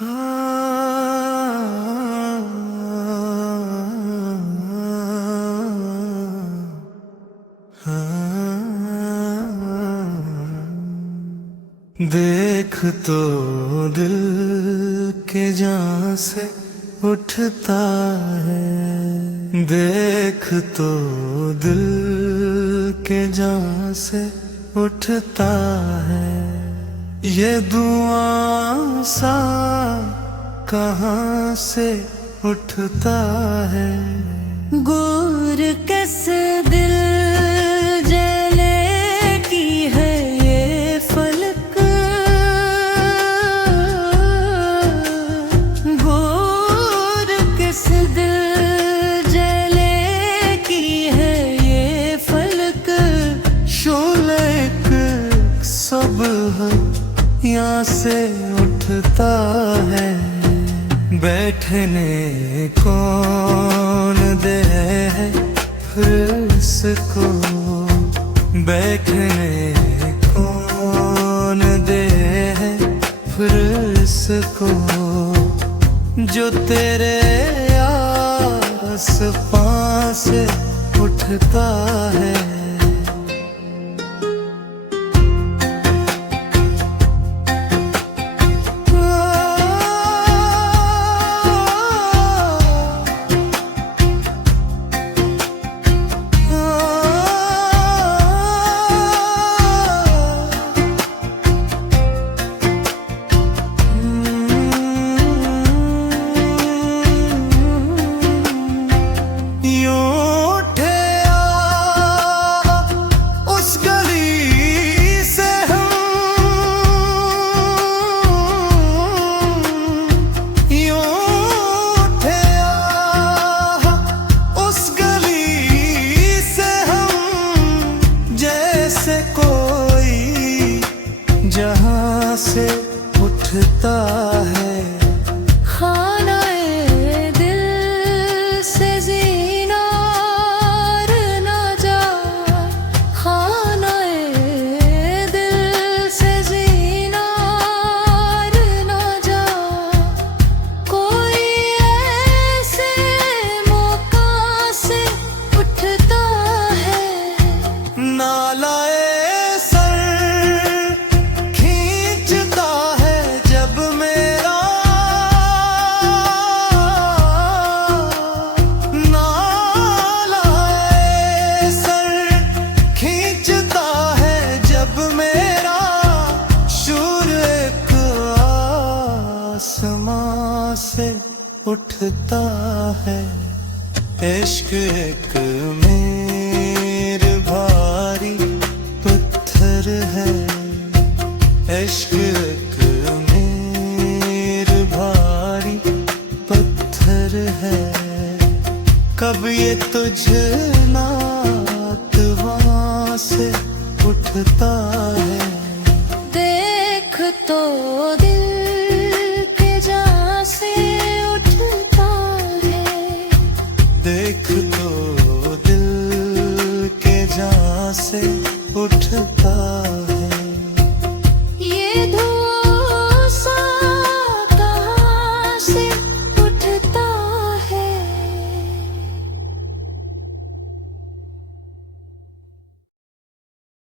देख तो दिल के जान से उठता है, देख तो दिल के जान से उठता है। ये दुआ सा कहाँ से उठता है। गुर कैसे दिल जले की है ये फलक, गुर कैसे दिल जले की है ये फलक। शोले सब यहाँ से उठता है। बैठने कौन दे है फिर इसको, बैठने कौन दे है फिर इसको। जो तेरे आस पास उठता है। जहाँ से उठता है। खानाए दिल से ज़ीनार न जा, खानाए दिल से ज़ीनार न जा। कोई ऐसे मौका से उठता है। नालाए आसमां से उठता है। इश्क एक मेर भारी पत्थर है, इश्क एक मेर भारी पत्थर है। कब ये तुझ नात वहाँ से उठता है।